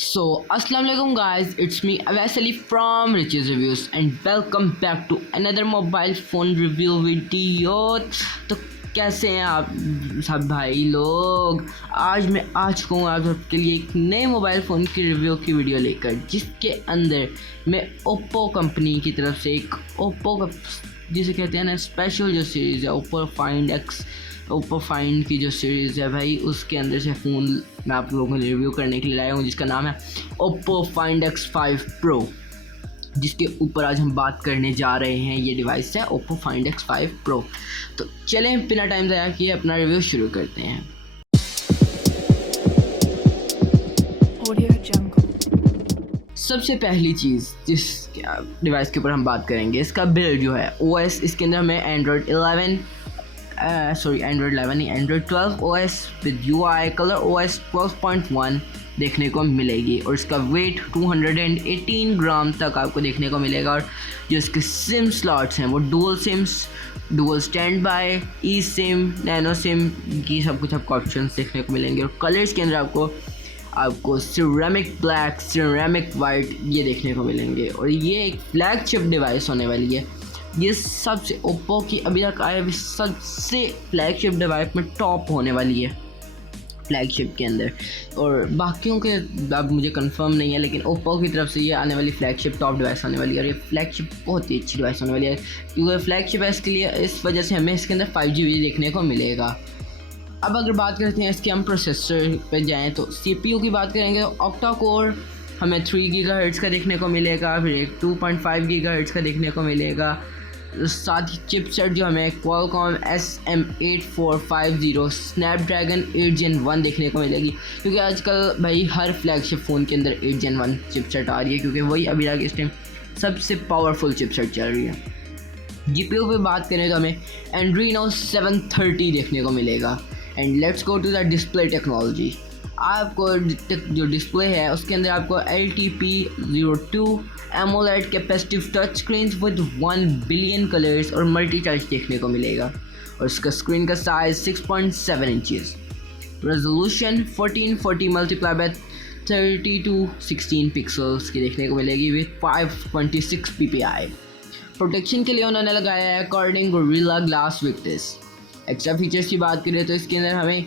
So, Assalamu alaikum guys, it's me AWAIS from Richies Reviews and welcome back to another mobile phone review video। तो कैसे हैं आप सब भाई लोग। आज मैं आ चुका हूँ आप सबके लिए एक नए मोबाइल फ़ोन की रिव्यू की वीडियो लेकर, जिसके अंदर मैं ओप्पो कंपनी की तरफ से एक ओप्पो का जिसे कहते हैं ना स्पेशल जो सीरीज़ है ओप्पो फाइंड की जो सीरीज़ है भाई, उसके अंदर से फ़ोन मैं आप लोगों को रिव्यू करने के लिए लाया हूँ, जिसका नाम है ओप्पो फाइंड X5 Pro, जिसके ऊपर आज हम बात करने जा रहे हैं। ये डिवाइस है ओप्पो फाइंड X5 Pro। तो चलें बिना टाइम ज़ाया किए अपना रिव्यू शुरू करते हैं। सबसे पहली चीज़ जिस डिवाइस के ऊपर हम बात करेंगे, इसका बिल्ड जो है OS, इसके अंदर हमें Android 12 OS with UI colour OS 12.1 देखने को मिलेगी, और इसका वेट 218 ग्राम तक आपको देखने को मिलेगा। और जो इसके सिम स्लॉट्स हैं वो dual stand by, E SIM, nano SIM की सब कुछ आपको ऑप्शंस देखने को मिलेंगे। और कलर्स के अंदर आपको सिरेमिक ब्लैक, सिरेमिक वाइट ये देखने को मिलेंगे। और ये एक फ्लैगशिप डिवाइस होने वाली है। ये सबसे ओप्पो की अभी तक आए हुए सबसे फ्लैगशिप डिवाइस में टॉप होने वाली है फ्लैगशिप के अंदर। और बाकियों के अब मुझे कंफर्म नहीं है, लेकिन ओप्पो की तरफ से ये आने वाली फ्लैगशिप टॉप डिवाइस होने वाली है। और ये फ्लैगशिप बहुत ही अच्छी डिवाइस होने वाली है, क्योंकि फ्लैगशिप है इसके लिए, इस वजह से हमें इसके अंदर 5G देखने को मिलेगा। अब अगर बात करते हैं इसके हम प्रोसेसर पे जाएं, तो CPU की बात करेंगे तो ऑक्टा कोर हमें 3 गीगाहर्ट्ज़ का देखने को मिलेगा, फिर एक 2.5 गीगाहर्ट्ज़ का देखने को मिलेगा। साथ ही चिपसेट जो हमें Qualcomm SM8450 स्नैपड्रैगन 8 Gen 1 देखने को मिलेगी, क्योंकि आजकल भाई हर फ्लैगशिप फ़ोन के अंदर 8 Gen 1 चिपसेट आ रही है, क्योंकि वही अभी तक इस टाइम सबसे पावरफुल चिपसेट चल रही है। GPU पे बात करें तो हमें Adreno 730 देखने को मिलेगा। And let's go to the display technology. आपको जो डिस्प्ले है उसके अंदर आपको LTP02 AMOLED capacitive touch screen with 1 billion colours और मल्टी टच देखने को मिलेगा। और इसका स्क्रीन का size 6.7 inches, resolution 1440 multiply by 3216 pixels की देखने को मिलेगी विद 526 ppi। प्रोटेक्शन के लिए उन्होंने लगाया है cornering gorilla glass Victus. Extra features की बात करें तो इसके अंदर हमें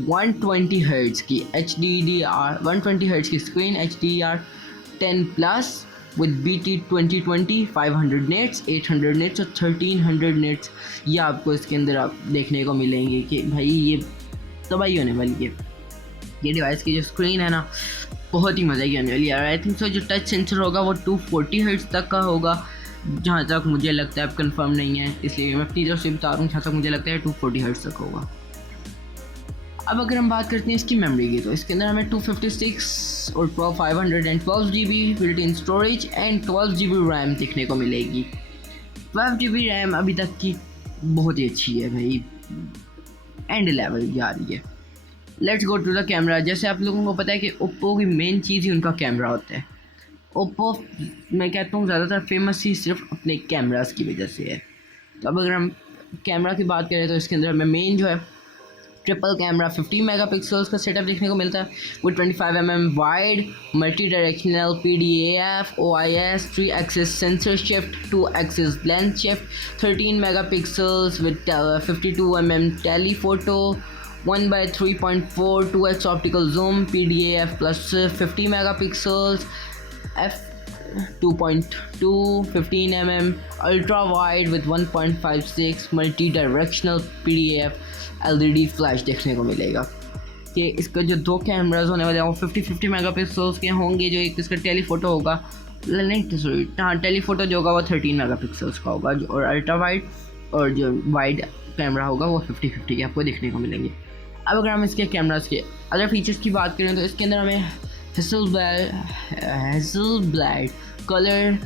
120 हर्ट्ज़ की HDR 120 हर्ट्ज़ की screen HDR10+ with BT 2020 500 nets, 800 nets और 1300 नेट्स ये आपको इसके अंदर आप देखने को मिलेंगे। कि भाई ये तबाही होने वाली है। ये डिवाइस की जो स्क्रीन है ना, बहुत ही मज़े की होने वाली है। आई थिंक सो जो टच सेंसर होगा वो 240 हर्ट्ज़ तक का होगा, जहाँ तक मुझे लगता है। अब कंफर्म नहीं है, इसलिए मैं अपनी तरफ से बता रहा हूँ, जहाँ तक मुझे लगता है 240 हर्ट्ज़ तक होगा। अब अगर हम बात करते हैं इसकी मेमोरी की, तो इसके अंदर हमें 256 और 512 GB built in storage and 12 GB RAM देखने को मिलेगी। 12 GB रैम अभी तक की बहुत ही अच्छी है भाई, एंड लेवल जा रही है। Let's go to the camera. जैसे आप लोगों को पता है कि ओप्पो की मेन चीज़ ही उनका कैमरा होता है। ओप्पो मैं कहता हूँ ज़्यादातर फेमस ही सिर्फ अपने कैमरास की वजह से है। तो अब अगर हम कैमरा की बात करें तो इसके अंदर हमें मेन जो है ट्रिपल कैमरा 50 मेगापिक्सल्स का सेटअप देखने को मिलता है with 25mm wide, multi directional PDAF OIS, 3 axis sensor shift, 2 axis lens shift, 13 megapixels with 52mm telephoto, 1/3.4 2x optical zoom, PDAF plus 50 megapixels, f2.2 15mm ultra wide with 1.56 multi directional PDAF LED flash देखने को मिलेगा। कि इसका जो 2 cameras होने वाले हैं वो 50 मेगापिक्सल्स के होंगे। जो एक इसका टेलीफोटो होगा, नहीं सॉरी हाँ, टेलीफोटो जो होगा वो 13 मेगापिक्सल्स का होगा, और अल्ट्रा वाइड और जो वाइड कैमरा होगा वो 50-50 के आपको देखने को मिलेंगे। अब अगर हम इसके कैमराज के अदर फीचर्स की बात करें तो इसके अंदर हमें Hasselblad colour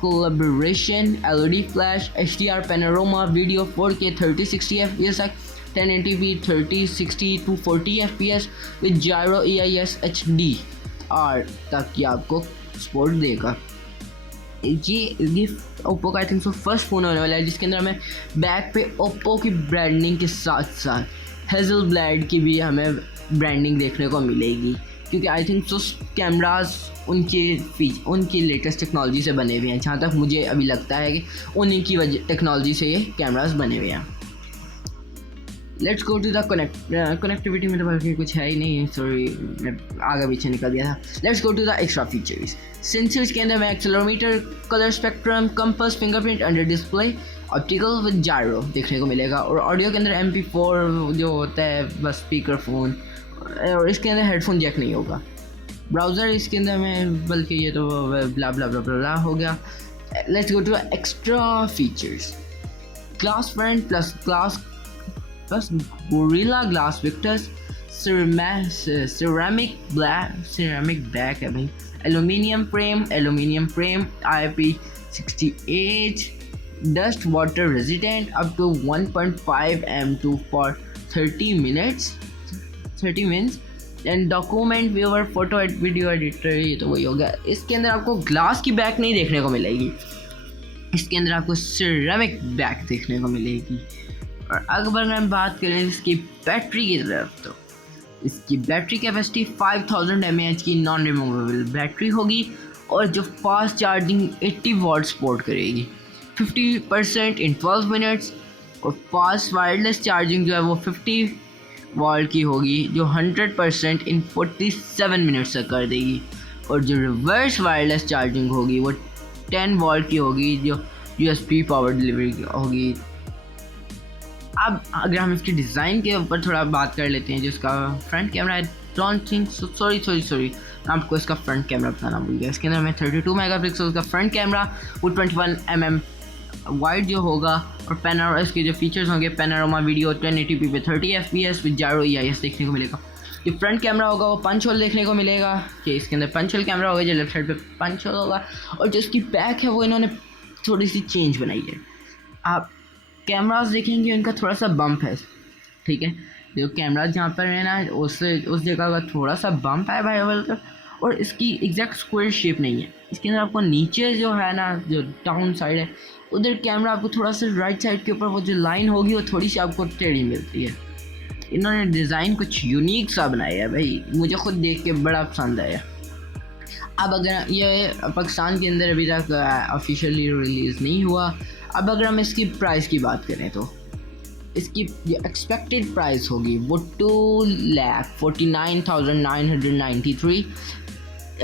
collaboration, LED flash, HDR panorama video 4K 3060 FPS 1080p 3060 240 FPS with gyro EIS HDR तक ये आपको सपोर्ट देगा। ये ओप्पो का I think so first phone होने वाला है जिसके अंदर हमें बैक पे ओप्पो की ब्रांडिंग के साथ साथ Hasselblad की भी हमें ब्रांडिंग देखने को मिलेगी। क्योंकि आई थिंक सो कैमरास उनकी लेटेस्ट टेक्नोलॉजी से बने हुए हैं, जहाँ तक मुझे अभी लगता है कि उन्हीं की वजह टेक्नोलॉजी से ये कैमरास बने हुए हैं। Let's go to the connectivity में तो बल्कि कुछ है ही नहीं, सॉरी मैं आगे पीछे निकल गया था। Let's go to the extra features. Sensors के अंदर में accelerometer, colour spectrum, compass, fingerprint under display, optical with gyro देखने को मिलेगा। और ऑडियो के अंदर MP4 जो होता है बस स्पीकर फ़ोन, और इसके अंदर हेडफोन जैक नहीं होगा। ब्राउज़र इसके अंदर में बल्कि ये तो ब्ला ब्ला ब्ला ब्ला हो गया। Let's go to extra features. Glass front plus Gorilla glass Victus, ceramic back है भाई, aluminium frame, IP68, dust water resistant, up to 1.5 M2 for 30 minutes, and document viewer, photo video editor, ये तो वही हो गया। इसके अंदर आपको ग्लास की बैक नहीं देखने को मिलेगी, इसके अंदर आपको सिरेमिक बैक देखने को मिलेगी। और अगर हम बात करें इसकी बैटरी की तरफ, तो इसकी बैटरी कैपेसिटी 5000 mAh की नॉन रिमूवेबल बैटरी होगी, और जो फास्ट चार्जिंग 80 वाट सपोर्ट करेगी, 50% इन 12 मिनट्स। और फास्ट वायरलेस चार्जिंग जो है वो 50 वाट की होगी, जो 100% इन 47 मिनट्स तक कर देगी। और जो रिवर्स वायरलेस चार्जिंग होगी वो 10 वाट की होगी, जो USB पावर डिलीवरी की होगी। अब अगर हम इसके डिज़ाइन के ऊपर थोड़ा बात कर लेते हैं, जो इसका फ्रंट कैमरा है, डोंट थिंक सॉरी आपको इसका फ्रंट कैमरा बताना भूल गया। इसके अंदर में 32 मेगापिक्सल का फ्रंट कैमरा, वो 21 mm वाइड जो होगा, और पैनोरामा इसके जो फीचर्स होंगे, पैनोरामा वीडियो 1080p पे 30 FPS विद जायरो EIS देखने को मिलेगा। जो फ्रंट कैमरा होगा वो पंच होल देखने को मिलेगा, कि इसके अंदर पंच होल कैमरा होगा, जो लेफ्ट साइड पे पंच होल होगा। और जो इसकी बैक है वो इन्होंने थोड़ी सी चेंज बनाई है। आप कैमरास देखेंगे उनका थोड़ा सा बम्प है, ठीक है, जो कैमरा जहाँ पर है ना उस जगह का थोड़ा सा बम्प है भाई का। और इसकी एग्जैक्ट स्क्वायर शेप नहीं है, इसके अंदर आपको नीचे जो है ना, जो डाउन साइड है उधर कैमरा आपको थोड़ा सा राइट साइड के ऊपर वो जो लाइन होगी वो थोड़ी सी आपको टेढ़ी मिलती है। इन्होंने डिज़ाइन कुछ यूनिक सा बनाया है भाई, मुझे खुद देख के बड़ा पसंद आया। अब अगर ये पाकिस्तान के अंदर अभी तक ऑफिशियली रिलीज़ नहीं हुआ। अब अगर हम इसकी प्राइस की बात करें तो इसकी जो एक्सपेक्टेड प्राइस होगी वो 2,49,993,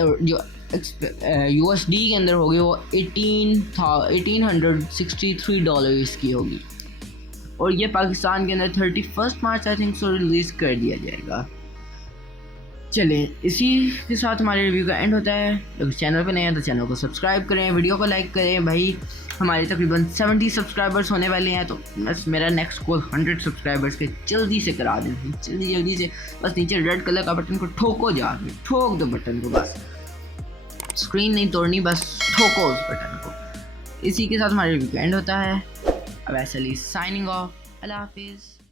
और जो USD के अंदर होगी वो $1,863 की होगी। और ये पाकिस्तान के अंदर 31 मार्च आई थिंक सो रिलीज़ कर दिया जाएगा। चलें, इसी के साथ हमारे रिव्यू का एंड होता है। अगर चैनल पे नए हैं तो चैनल को सब्सक्राइब करें, वीडियो को लाइक करें भाई। हमारे तकरीबन 70 सब्सक्राइबर्स होने वाले हैं, तो बस मेरा नेक्स्ट गोल 100 सब्सक्राइबर्स के जल्दी से करा दें, जल्दी से। बस नीचे रेड कलर का बटन को ठोको, जाके ठोक दो बटन को, बस स्क्रीन नहीं तोड़नी, बस ठोको उस बटन को। इसी के साथ हमारे रिव्यू का एंड होता है। अब ऐसे साइनिंग ऑफ, अल्लाह हाफिज़।